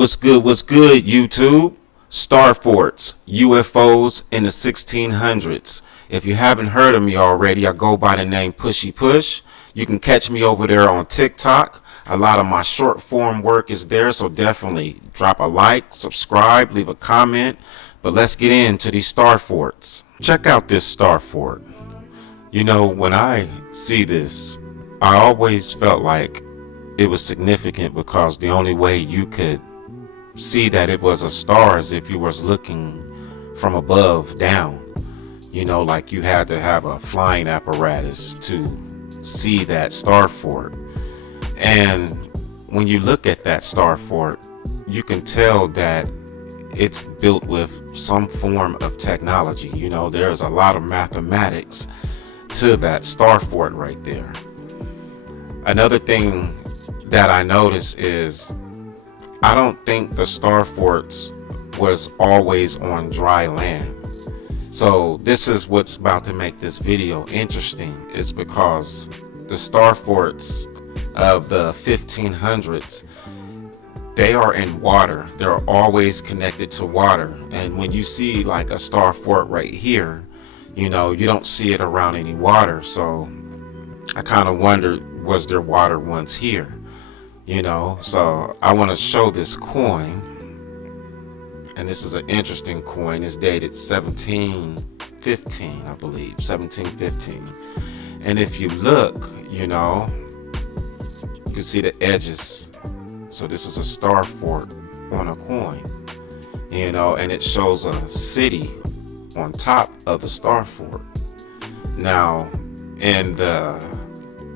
What's good, YouTube? Star Forts, UFOs in the 1600s. If you haven't heard of me already, I go by the name Pushy Push. You can catch me over there on TikTok. A lot of my short form work is there, so definitely drop a like, subscribe, leave a comment. But let's get into these Star Forts. Check out this Star Fort. You know, when I see this, I always felt like it was significant because the only way you could see that it was a star is if you was looking from above down. You know, like you had to have a flying apparatus to see that star fort. And when you look at that star fort, you can tell that it's built with some form of technology. You know, there's a lot of mathematics to that star fort right there. Another thing that I noticed is I don't think the star forts was always on dry land. So this is what's about to make this video interesting, is because the star forts of the 1500s, they are in water. They're always connected to water. And when you see like a star fort right here, you know, you don't see it around any water. So I kind of wondered, was there water once here? You know, so I want to show this coin, and this is an interesting coin. It's dated 1715, I believe, 1715. And if you look, you know, you can see the edges. So this is a star fort on a coin, you know, and it shows a city on top of the star fort. Now, in the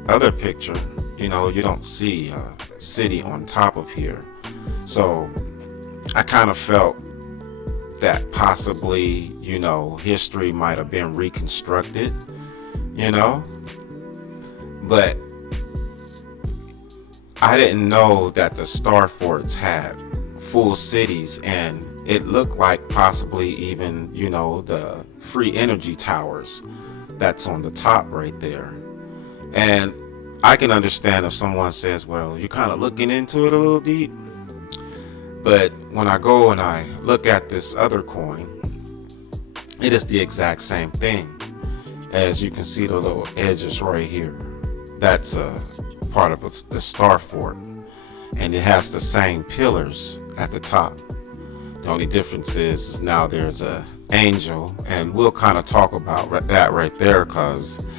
other picture, you know, you don't see city on top of here. So I kind of felt that possibly, you know, history might have been reconstructed, you know, but I didn't know that the star forts had full cities, and it looked like possibly even, you know, the free energy towers that's on the top right there. And I can understand if someone says, well, you're kind of looking into it a little deep. But when I go and I look at this other coin, it is the exact same thing. As you can see the little edges right here. That's a part of the star fort. And it has the same pillars at the top. The only difference is now there's an angel. And we'll kind of talk about that right there, because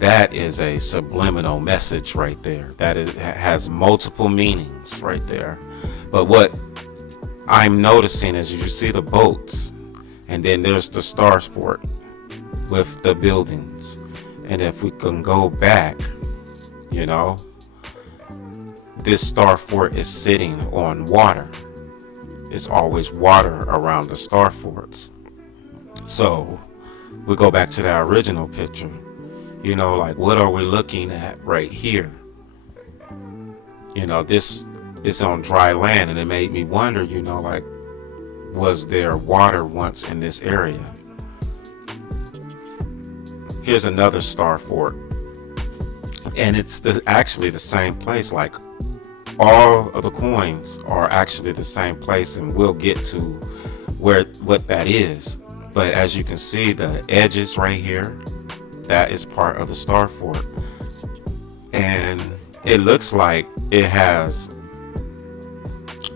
that is a subliminal message right there. That has multiple meanings right there. But what I'm noticing is you see the boats, and then there's the star fort with the buildings. And if we can go back, you know, this star fort is sitting on water. It's always water around the star forts. So we go back to that original picture. You know, like, what are we looking at right here? You know, this is on dry land, and it made me wonder, you know, like, was there water once in this area? Here's another star fort, and it's actually the same place. Like, all of the coins are actually the same place, and we'll get to what that is. But as you can see, the edges right here, that is part of the star fort, and it looks like it has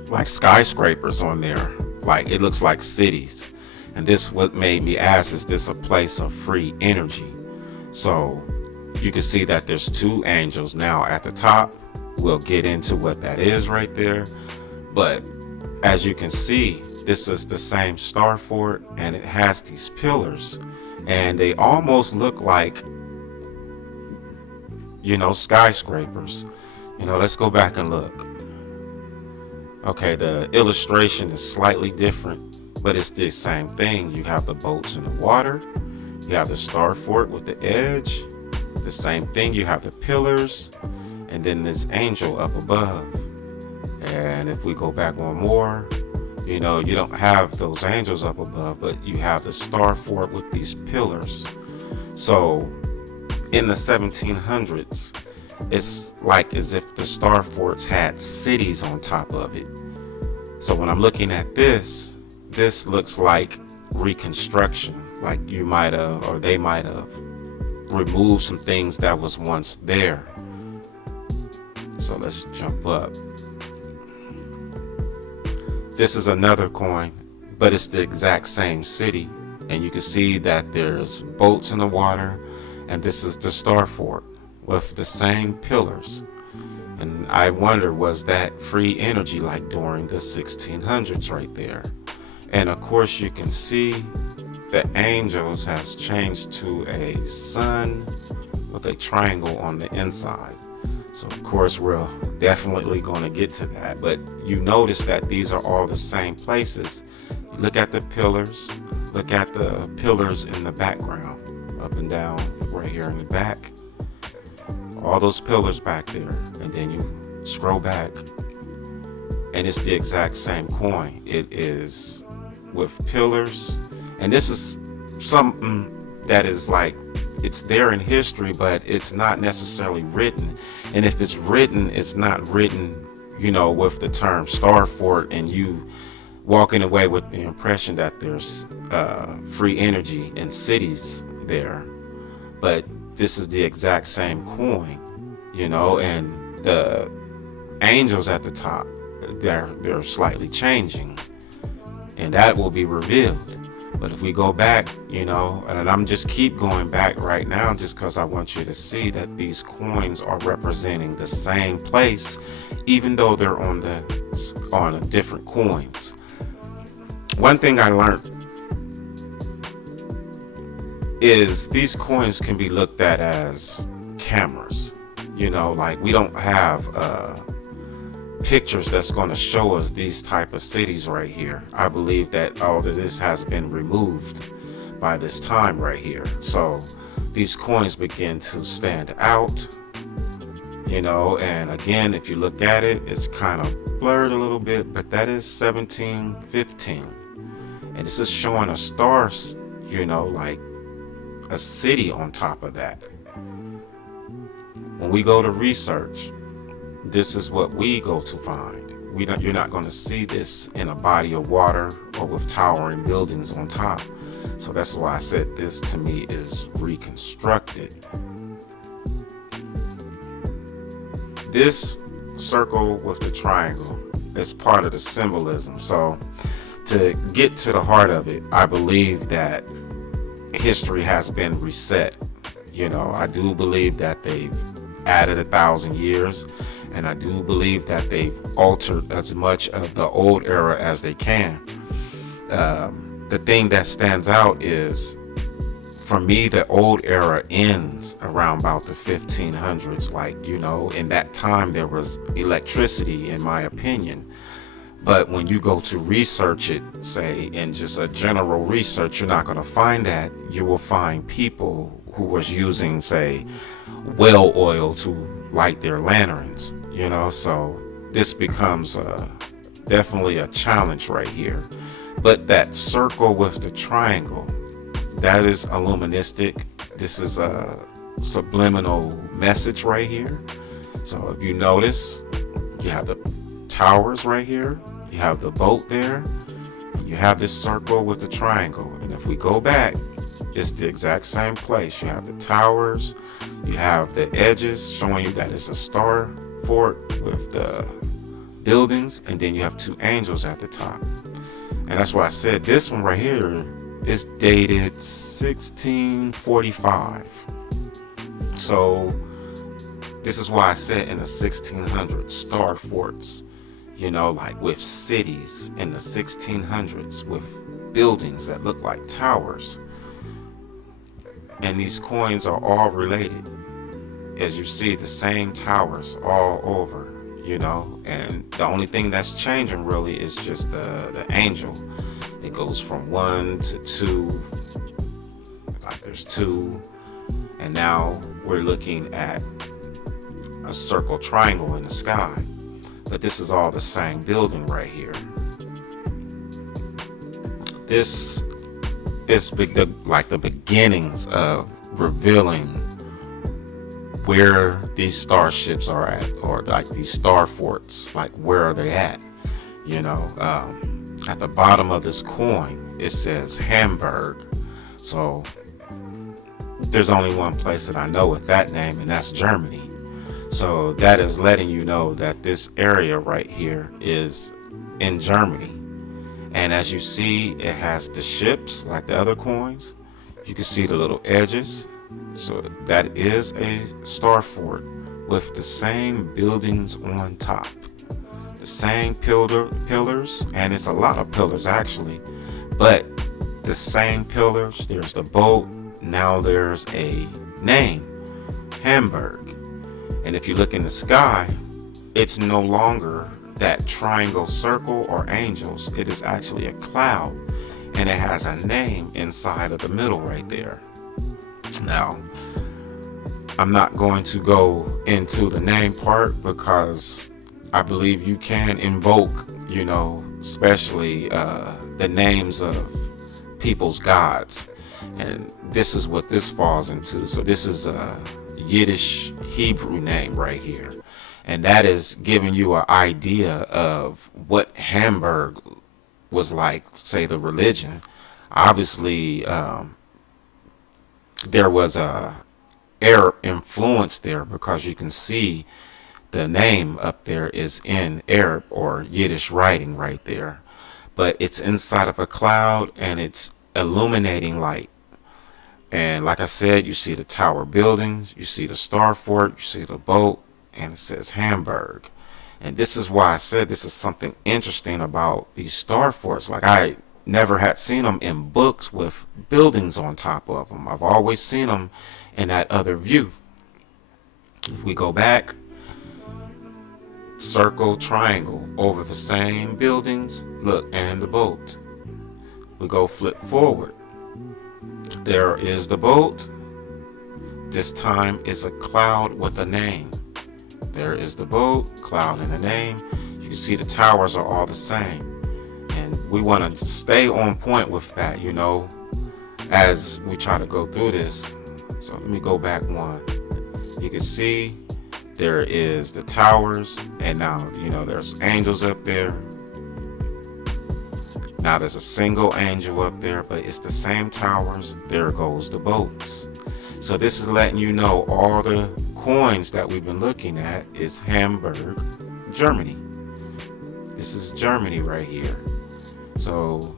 like skyscrapers on there. Like, it looks like cities. And this what made me ask, is this a place of free energy? So you can see that there's two angels now at the top. We'll get into what that is right there. But as you can see, this is the same star fort, and it has these pillars, and they almost look like, you know, skyscrapers. You know, let's go back and look. Okay, the illustration is slightly different, but it's the same thing. You have the boats in the water, you have the star fort with the edge, the same thing. You have the pillars, and then this angel up above. And if we go back one more, you know, you don't have those angels up above, but you have the star fort with these pillars. So in the 1700s, it's like as if the star forts had cities on top of it. So when I'm looking at this looks like reconstruction, like you might have, or they might have removed some things that was once there. So let's jump up. This is another coin, but it's the exact same city, and you can see that there's boats in the water, and this is the Star Fort with the same pillars. And I wonder, was that free energy like during the 1600s right there? And of course you can see the angels has changed to a sun with a triangle on the inside. So of course we're definitely going to get to that, but you notice that these are all the same places. Look at the pillars, look at the pillars in the background, up and down right here in the back, all those pillars back there, and then you scroll back and it's the exact same coin. It is with pillars, and this is something that is like, it's there in history, but it's not necessarily written. And if it's written, it's not written, you know, with the term Star Fort and you walking away with the impression that there's free energy in cities there. But this is the exact same coin, you know, and the angels at the top, they're slightly changing, and that will be revealed. But if we go back, you know, and I'm just keep going back right now just because I want you to see that these coins are representing the same place, even though they're on different coins. One thing I learned is these coins can be looked at as cameras. You know, like we don't have pictures that's going to show us these type of cities right here. I believe that all of this has been removed by this time right here. So these coins begin to stand out, you know, and again, if you look at it, it's kind of blurred a little bit, but that is 1715. And this is showing a star, you know, like a city on top of that. When we go to research, this is what we go to find. You're not going to see this in a body of water or with towering buildings on top. So that's why I said this to me is reconstructed. This circle with the triangle is part of the symbolism. So to get to the heart of it, I believe that history has been reset. You know, I do believe that they've added 1,000 years. And I do believe that they've altered as much of the old era as they can. The thing that stands out is, for me, the old era ends around about the 1500s. Like, you know, in that time there was electricity, in my opinion. But when you go to research it, say in just a general research, you're not going to find that. You will find people who was using, say, whale oil to light their lanterns. You know, so this becomes definitely a challenge right here. But that circle with the triangle, that is illuministic. This is a subliminal message right here. So if you notice, you have the towers right here, you have the boat there, you have this circle with the triangle. And if we go back, it's the exact same place. You have the towers, you have the edges showing you that it's a star fort with the buildings, and then you have two angels at the top. And that's why I said this one right here is dated 1645. So this is why I said in the 1600s, star forts, you know, like with cities in the 1600s with buildings that look like towers. And these coins are all related. As you see, the same towers all over, you know, and the only thing that's changing really is just the angel. It goes from 1 to 2, like there's 2, and now we're looking at a circle triangle in the sky. But this is all the same building right here. This is like the beginnings of revealing where these starships are at, or like these star forts, like where are they at? You know, at the bottom of this coin, it says Hamburg. So there's only one place that I know with that name, and that's Germany. So that is letting you know that this area right here is in Germany. And as you see, it has the ships like the other coins. You can see the little edges. So that is a star fort with the same buildings on top. The same pillars, and it's a lot of pillars actually, but the same pillars. There's the boat. Now there's a name, Hamburg. And if you look in the sky, it's no longer that triangle, circle, or angels. It is actually a cloud, and it has a name inside of the middle right there. Now, I'm not going to go into the name part because I believe you can invoke, you know, especially the names of people's gods. And this is what this falls into. So this is a Yiddish Hebrew name right here. And that is giving you an idea of what Hamburg was like, say the religion. Obviously, there was a Arab influence there because you can see the name up there is in Arab or Yiddish writing right there. But it's inside of a cloud and it's illuminating light. And like I said, you see the tower buildings, you see the star fort, you see the boat, and it says Hamburg. And this is why I said this is something interesting about these star forts. Like I never had seen them in books with buildings on top of them. I've always seen them in that other view. If we go back, circle, triangle over the same buildings, look, and the boat. We go flip forward. There is the boat. This time is a cloud with a name. There is the boat, cloud, and a name. You can see the towers are all the same. And we want to stay on point with that, you know, as we try to go through this. So let me go back one. You can see there is the towers, and now, you know, there's angels up there. Now there's a single angel up there, but it's the same towers. There goes the boats. So this is letting you know all the coins that we've been looking at is Hamburg, Germany. This is Germany right here. So,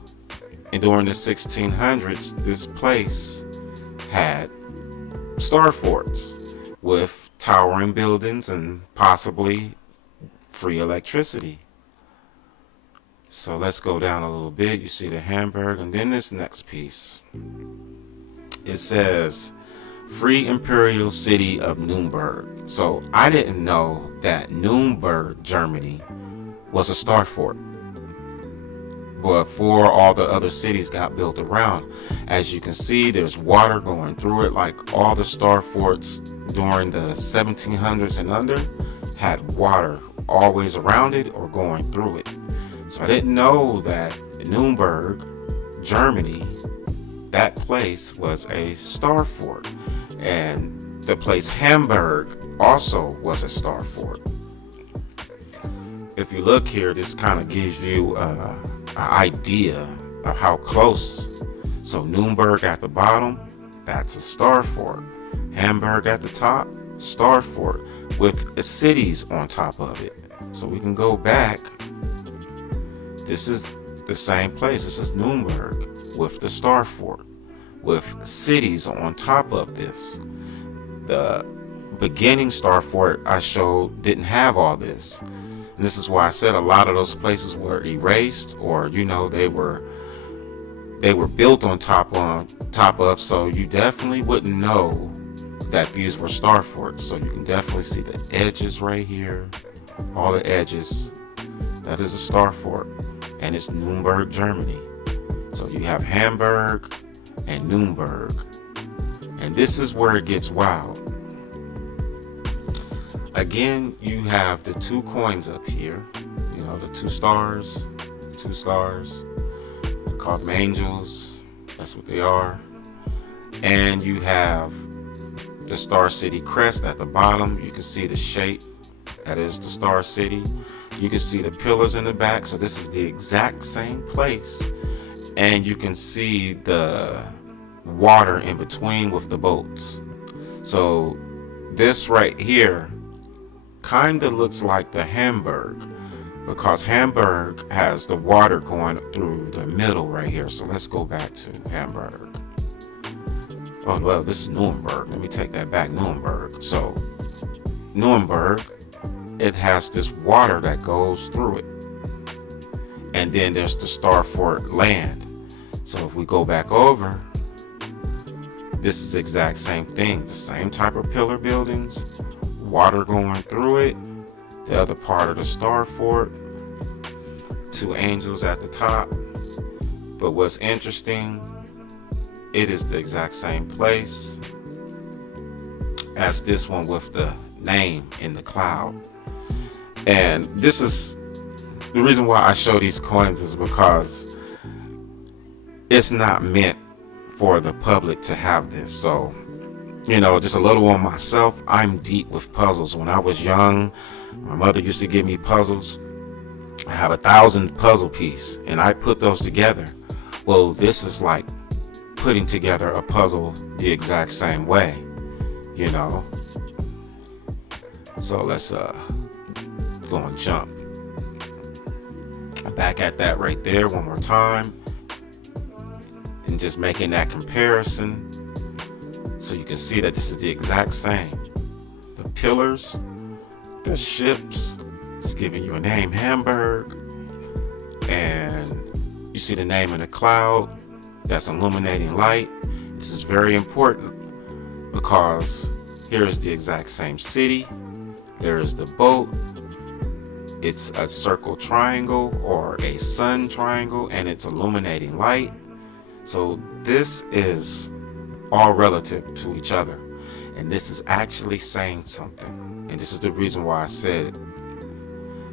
and during the 1600s, this place had star forts with towering buildings and possibly free electricity. So let's go down a little bit. You see the Hamburg, and then this next piece. It says, Free Imperial City of Nuremberg. So I didn't know that Nuremberg, Germany, was a star fort before all the other cities got built around. As you can see, there's water going through it, like all the star forts during the 1700s and under had water always around it or going through it. So I didn't know that Nuremberg, Germany, that place was a star fort. And the place Hamburg also was a star fort. If you look here, this kind of gives you an idea of how close. So Nuremberg at the bottom, that's a star fort. Hamburg at the top, star fort with cities on top of it. So we can go back. This is the same place. This is Nuremberg with the star fort, with cities on top of this. The beginning star fort I showed didn't have all this. And this is why I said a lot of those places were erased, or, you know, they were built on top of, so you definitely wouldn't know that these were star forts. So you can definitely see the edges right here, all the edges. That is a star fort, and it's Nuremberg, Germany. So you have Hamburg and Nuremberg, and this is where it gets wild. Again, you have the two coins up here, you know, the two stars. I call them angels, that's what they are. And you have the Star City crest at the bottom. You can see the shape, that is the Star City. You can see the pillars in the back. So this is the exact same place. And you can see the water in between with the boats. So this right here kind of looks like the Hamburg, because Hamburg has the water going through the middle right here. So let's go back to Hamburg. Oh, well, this is Nuremberg. Let me take that back, Nuremberg. So Nuremberg, it has this water that goes through it. And then there's the Starfort land. So if we go back over, this is the exact same thing. The same type of pillar buildings, water going through it. The other part of the Starfort, two angels at the top. But what's interesting, it is the exact same place as this one with the name in the cloud. And this is the reason why I show these coins, is because it's not meant for the public to have this. So, you know, just a little on myself, I'm deep with puzzles. When I was young, my mother used to give me puzzles. I have 1,000 puzzle pieces, and I put those together. Well, this is like putting together a puzzle the exact same way, you know. So let's go and jump back at that right there one more time, and just making that comparison so you can see that this is the exact same. The pillars, the ships, it's giving you a name, Hamburg, and you see the name in the cloud, that's illuminating light. This is very important because here is the exact same city. There is the boat. It's a circle triangle or a sun triangle, and it's illuminating light. So this is all relative to each other, and this is actually saying something. And this is the reason why I said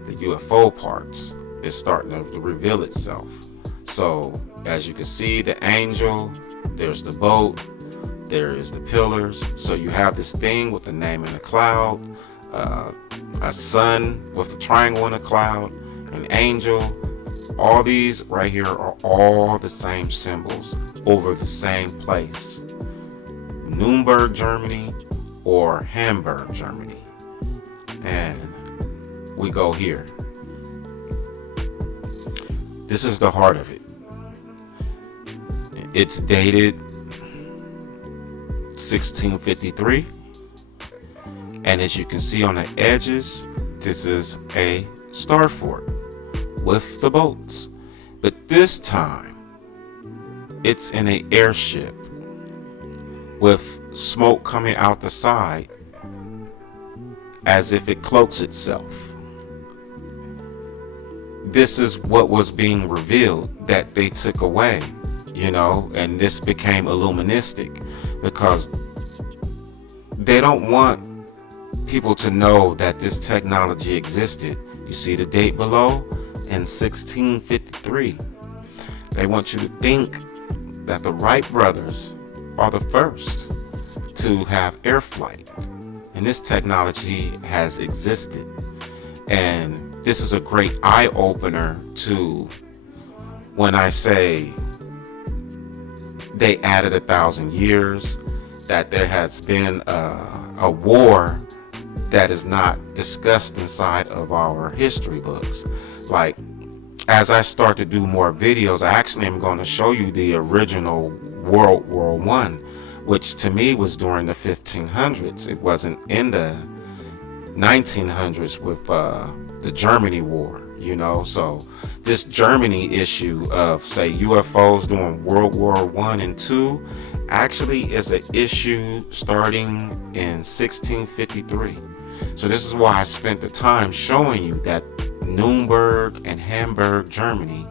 the UFO parts is starting to reveal itself. So as you can see, the angel, there's the boat, there is the pillars. So you have this thing with the name in the cloud, a sun with a triangle in a cloud, an angel. All these right here are all the same symbols over the same place. Nuremberg, Germany, or Hamburg, Germany. And we go here. This is the heart of it. It's dated 1653. And as you can see on the edges, this is a star fort with the boats. But this time, it's in an airship with smoke coming out the side as if it cloaks itself. This is what was being revealed that they took away, you know, and this became illuministic because they don't want people to know that this technology existed. You see the date below, in 1653. They want you to think that the Wright brothers are the first to have air flight, and this technology has existed. And this is a great eye-opener to when I say they added 1,000 years, that there has been a war that is not discussed inside of our history books. Like, as I start to do more videos, I actually am going to show you the original World War I, which to me was during the 1500s. It wasn't in the 1900s with the Germany war, you know. So this Germany issue of, say, UFOs during World War I and II actually is an issue starting in 1653. So this is why I spent the time showing you that Nuremberg and Hamburg, Germany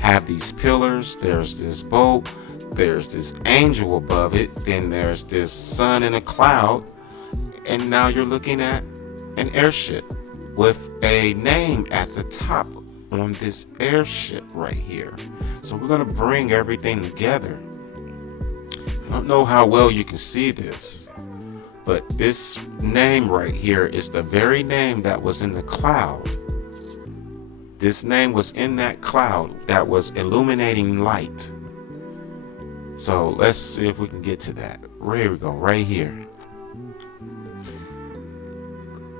have these pillars. There's this boat, there's this angel above it, then there's this sun in a cloud, and now you're looking at an airship with a name at the top on this airship right here. So we're going to bring everything together. I don't know how well you can see this, but this name right here is the very name that was in the cloud This name was in that cloud that was illuminating light. So let's see if we can get to that. Here we go, right here.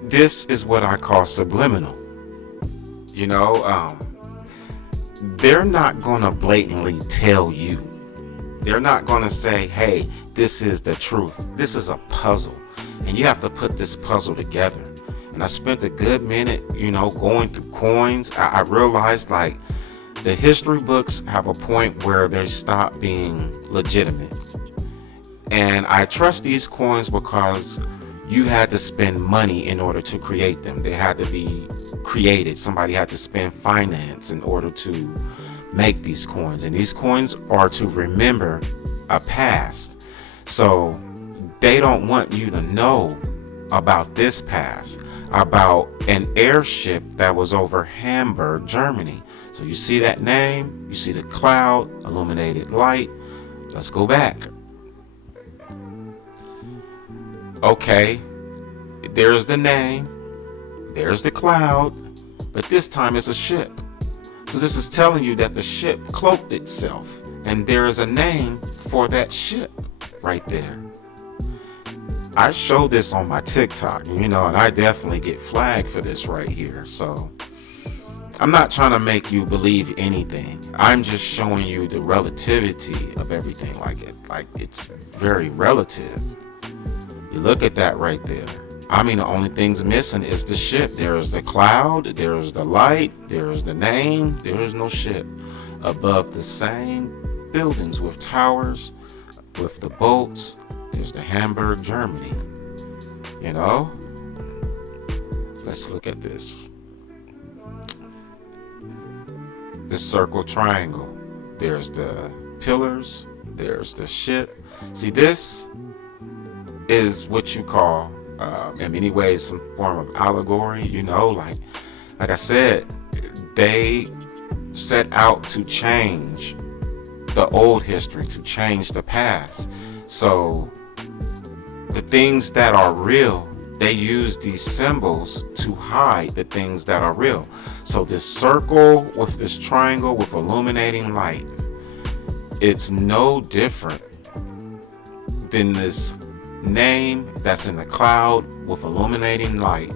This is what I call subliminal. You know, they're not going to blatantly tell you. They're not going to say, hey, this is the truth. This is a puzzle. And you have to put this puzzle together. And I spent a good minute, you know, going through coins. I realized, like, the history books have a point where they stop being legitimate. And I trust these coins because you had to spend money in order to create them. They had to be created. Somebody had to spend finance in order to make these coins. And these coins are to remember a past. So they don't want you to know about this past, about an airship that was over Hamburg, Germany. So you see that name, you see the cloud, illuminated light. Let's go back. Okay, there's the name, there's the cloud, but this time it's a ship. So this is telling you that the ship cloaked itself, and there is a name for that ship right there. I show this on my TikTok, you know, and I definitely get flagged for this right here. So I'm not trying to make you believe anything. I'm just showing you the relativity of everything. Like it's very relative. You look at that right there. I mean, the only thing's missing is the ship. There's the cloud, there's the light, there's the name, there's no ship. Above the same buildings with towers, with the boats, there's the Hamburg, Germany. You know? Let's look at this. This circle triangle. There's the pillars, there's the ship. See, this is what you call, in many ways, some form of allegory. You know, like I said, they set out to change the old history, to change the past. So the things that are real, they use these symbols to hide the things that are real. So this circle with this triangle with illuminating light, it's no different than this name that's in the cloud with illuminating light,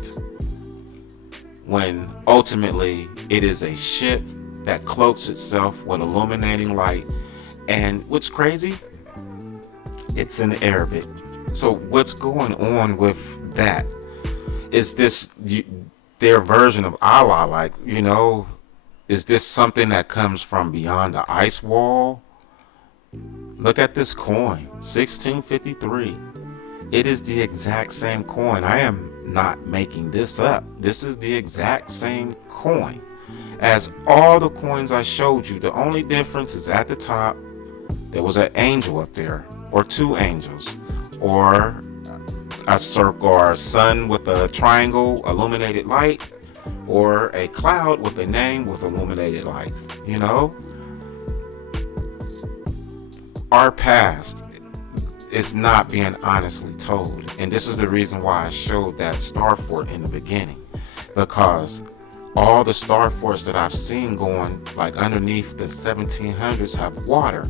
when ultimately it is a ship that cloaks itself with illuminating light. And what's crazy, it's in Arabic. So what's going on with that? Is this their version of Allah? Like, you know, is this something that comes from beyond the ice wall? Look at this coin, 1653. It is the exact same coin. I am not making this up. This is the exact same coin as all the coins I showed you. The only difference is at the top, there was an angel up there, or two angels, or a circle, or a sun with a triangle, illuminated light, or a cloud with a name with illuminated light. You know, our past is not being honestly told, and this is the reason why I showed that star fort in the beginning, because all the star forts that I've seen going like underneath the 1700s have water,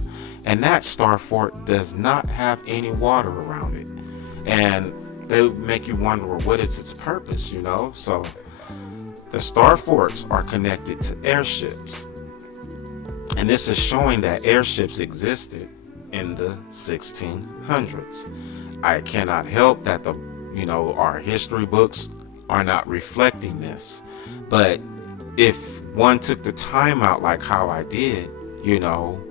and that star fort does not have any water around it, and they make you wonder, well, what is its purpose, you know? So the star forts are connected to airships, and this is showing that airships existed in the 1600s. I cannot help that our history books are not reflecting this. But if one took the time out like how I did, you know,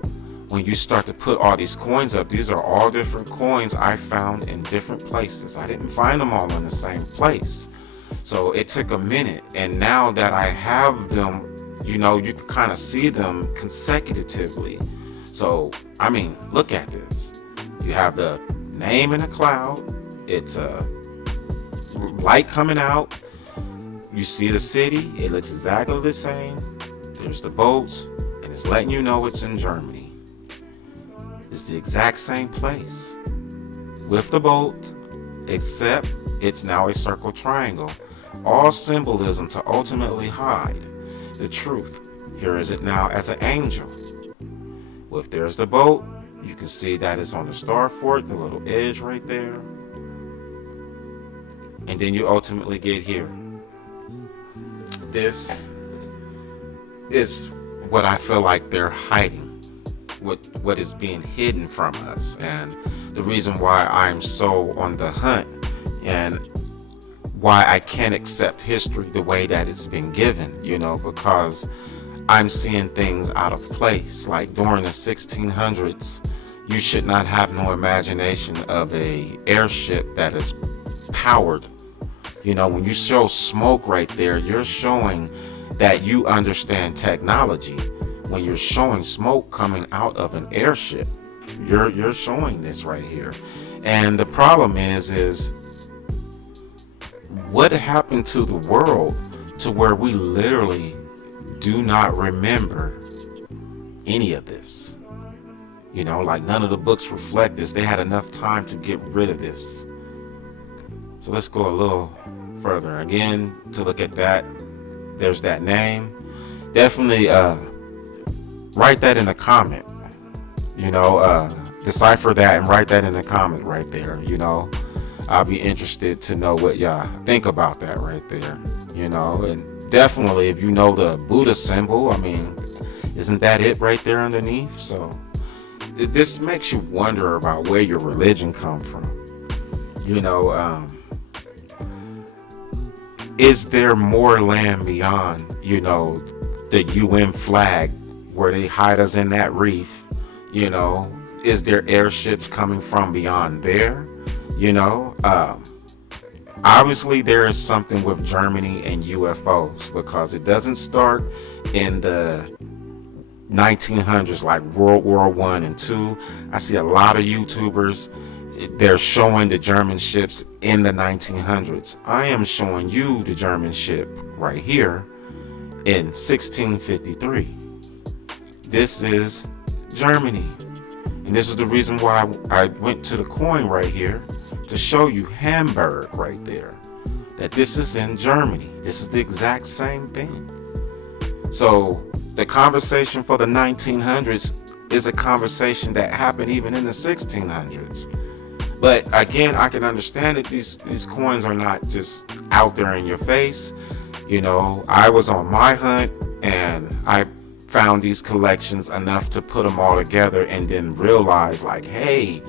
when you start to put all these coins up, these are all different coins I found in different places. I didn't find them all in the same place. So it took a minute, and now that I have them, you know, you can kind of see them consecutively. So, I mean, look at this. You have the name in a cloud. It's a light coming out. You see the city. It looks exactly the same. There's the boats, and it's letting you know it's in Germany. It's the exact same place with the boat, except it's now a circle triangle. All symbolism to ultimately hide. the truth. Here is it now as an angel. Well, if there's the boat, you can see that it's on the star fort, the little edge right there. And then you ultimately get here. This is what I feel like they're hiding, what is being hidden from us, and the reason why I'm so on the hunt and why I can't accept history the way that it's been given, because I'm seeing things out of place. Like during the 1600s, you should not have no imagination of a airship that is powered. When you show smoke right there, you're showing that you understand technology. When you're showing smoke coming out of an airship, you're showing this right here. And the problem is what happened to the world to where we literally do not remember any of this? Like none of the books reflect this. They had enough time to get rid of this. So let's go a little further again to look at that. There's that name. Definitely write that in a comment. Decipher that and write that in a comment right there. I'll be interested to know what y'all think about that right there. And definitely if you know the Buddha symbol, isn't that it right there underneath? So this makes you wonder about where your religion come from. Is there more land beyond, the UN flag where they hide us in that reef? Is there airships coming from beyond there? Obviously there is something with Germany and UFOs, because it doesn't start in the 1900s like World War I and II. I see a lot of YouTubers, they're showing the German ships in the 1900s. I am showing you the German ship right here in 1653. This is Germany. And this is the reason why I went to the coin right here to show you Hamburg right there. That this is in Germany. This is the exact same thing. So the conversation for the 1900s is a conversation that happened even in the 1600s. But again, I can understand that these coins are not just out there in your face. I was on my hunt and I found these collections enough to put them all together and then realize like, hey,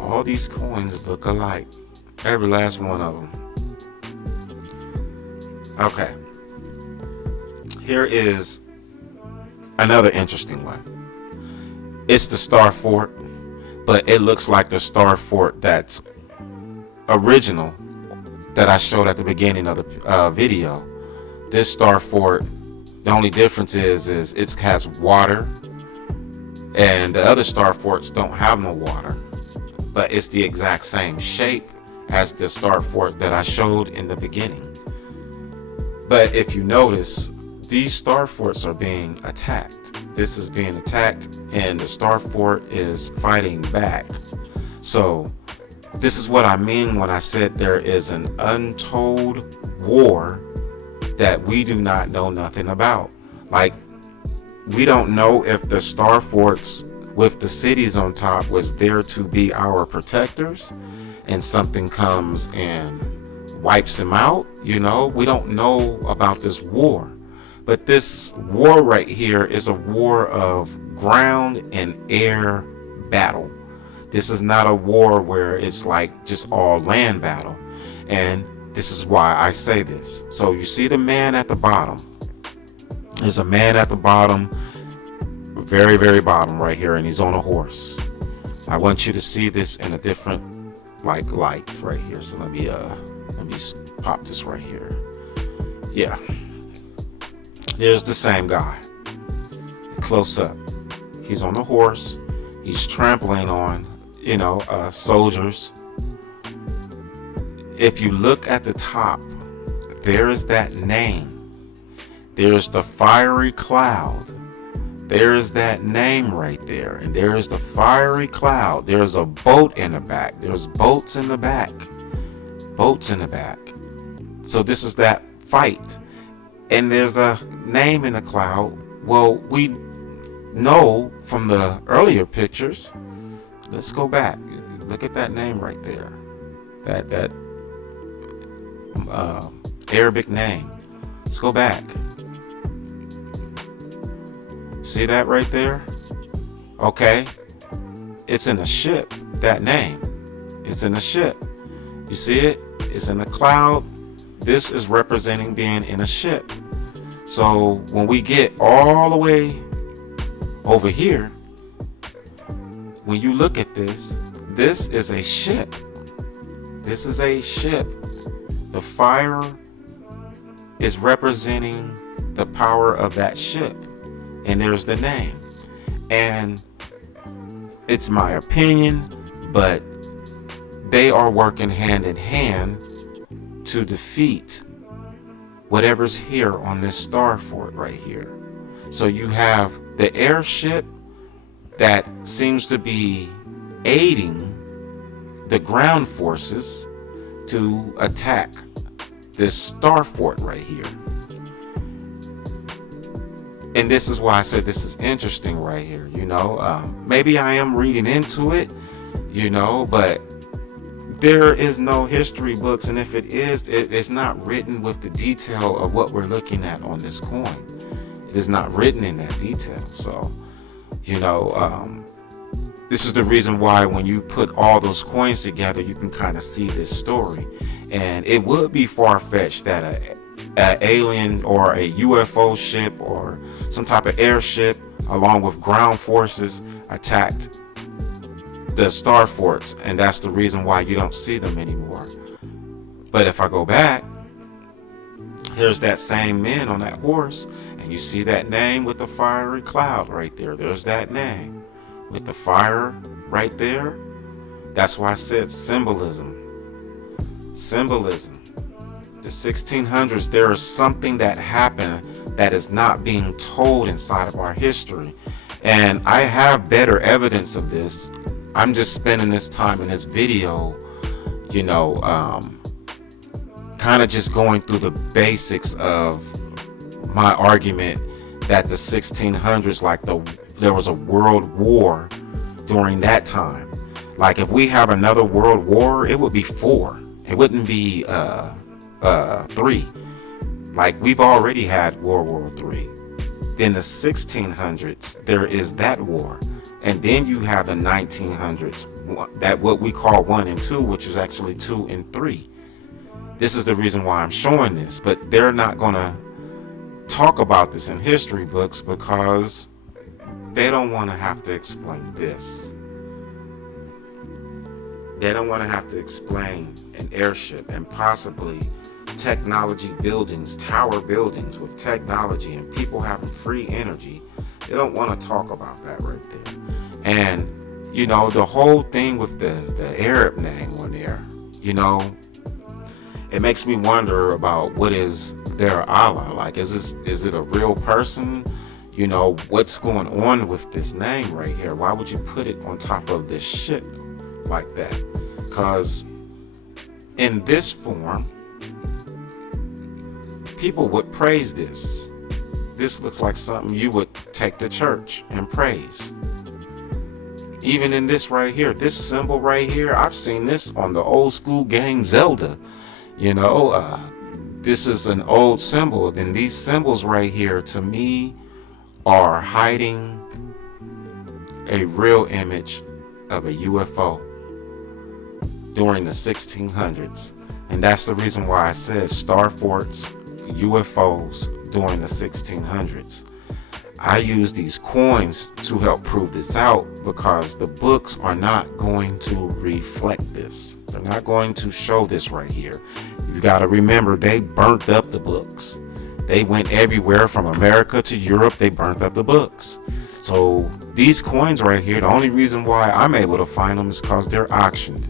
all these coins look alike. Every last one of them. Okay. Here is another interesting one. It's the Star Fort, but it looks like the Star Fort that's original that I showed at the beginning of the video. This Star Fort, the only difference is it has water, and the other Star Forts don't have no water, but it's the exact same shape as the Star Fort that I showed in the beginning. But if you notice, these Star Forts are being attacked. This is being attacked and the Star Fort is fighting back. So this is what I mean when I said there is an untold war that we do not know nothing about. Like, we don't know if the Star Forts with the cities on top was there to be our protectors and something comes and wipes them out. We don't know about this war. But this war right here is a war of ground and air battle. This is not a war where it's like just all land battle. And this is why I say this. So you see the man at the bottom. There's a man at the bottom, very, very bottom right here, and he's on a horse. I want you to see this in a different light right here. So let me pop this right here. Yeah. There's the same guy. Close up. He's on the horse. He's trampling on, soldiers. If you look at the top, there is that name. There's the fiery cloud. There is that name right there. And there is the fiery cloud. There's a boat in the back. There's boats in the back. Boats in the back. So this is that fight. and there's a name in the cloud. Well, we know from the earlier pictures. Let's go back. Look at that name right there. That Arabic name. Let's go back. See that right there? Okay. It's in a ship. That name. It's in a ship. You see it? It's in a cloud. This is representing being in a ship. So when we get all the way over here, when you look at this, this is a ship. This is a ship. The fire is representing the power of that ship. And there's the name. And it's my opinion, but they are working hand in hand to defeat whatever's here on this star fort right here. So you have the airship that seems to be aiding the ground forces to attack this star fort right here. And this is why I said this is interesting right here. Maybe I am reading into it, but there is no history books, and if it is, it's not written with the detail of what we're looking at on this coin. It is not written in that detail. So, this is the reason why when you put all those coins together, you can kind of see this story. And it would be far-fetched that an alien or a UFO ship or some type of airship along with ground forces attacked the star forts, and that's the reason why you don't see them anymore. But if I go back, there's that same man on that horse, and you see that name with the fiery cloud right there. There's that name with the fire right there. That's why I said symbolism. The 1600s, there is something that happened that is not being told inside of our history, and I have better evidence of this. I'm just spending this time in this video, kind of just going through the basics of my argument that the 1600s, there was a world war during that time. Like if we have another world war, it would be 4. It wouldn't be 3. Like we've already had World War III. Then the 1600s, there is that war. And then you have the 1900s, that what we call 1 and 2, which is actually 2 and 3. This is the reason why I'm showing this, but they're not going to talk about this in history books because they don't want to have to explain this. They don't want to have to explain an airship and possibly technology buildings, tower buildings with technology and people having free energy. They don't want to talk about that right there. And, the whole thing with the Arab name on there, it makes me wonder about what is their Allah. Like, is it a real person? What's going on with this name right here? Why would you put it on top of this ship like that? Because in this form, people would praise this. This looks like something you would take to church and praise. Even in this right here, this symbol right here, I've seen this on the old school game Zelda. This is an old symbol, and these symbols right here to me are hiding a real image of a UFO during the 1600s. And that's the reason why I said star forts, UFOs during the 1600s. I use these coins to help prove this out because the books are not going to reflect this. They're not going to show this right here. You got to remember, they burnt up the books. They went everywhere from America to Europe. They burnt up the books. So these coins right here, the only reason why I'm able to find them is because they're auctioned.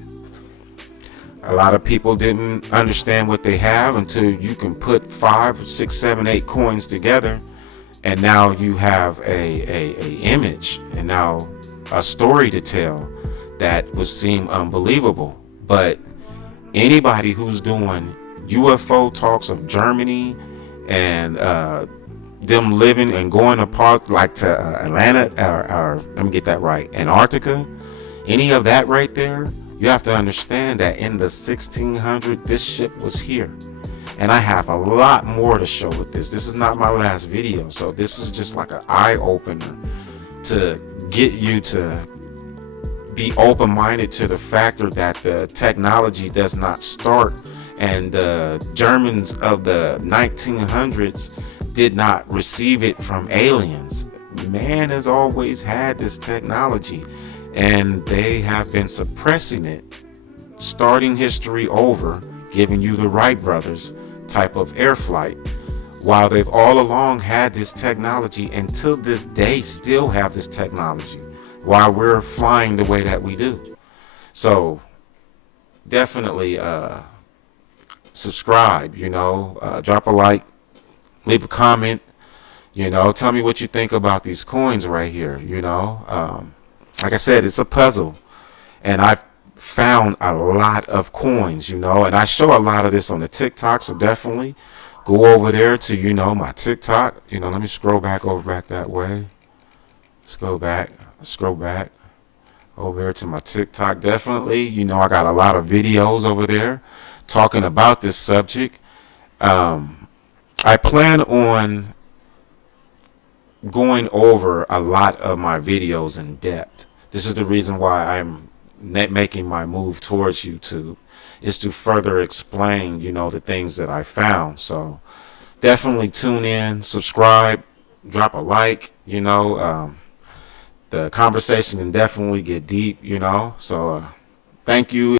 A lot of people didn't understand what they have until you can put 5, 6, 7, 8 coins together, and now you have a image and now a story to tell that would seem unbelievable. But anybody who's doing UFO talks of Germany and them living and going apart like to Atlanta, or let me get that right, Antarctica, any of that right there. You have to understand that in the 1600s, this ship was here. And I have a lot more to show with this. This is not my last video, so this is just like an eye opener to get you to be open-minded to the factor that the technology does not start, and the Germans of the 1900s did not receive it from aliens. Man has always had this technology, and they have been suppressing it, starting history over, giving you the Wright brothers type of air flight, while they've all along had this technology, and till this day still have this technology, while we're flying the way that we do. So definitely subscribe, drop a like, leave a comment, tell me what you think about these coins right here. Like I said, it's a puzzle, and I've found a lot of coins, and I show a lot of this on the TikTok, so definitely go over there to, my TikTok. Let me scroll back that way. Scroll back over there to my TikTok. Definitely, I got a lot of videos over there talking about this subject. I plan on going over a lot of my videos in depth. This is the reason why I'm making my move towards YouTube, is to further explain, the things that I found. So definitely tune in, subscribe, drop a like. The conversation can definitely get deep. So thank you.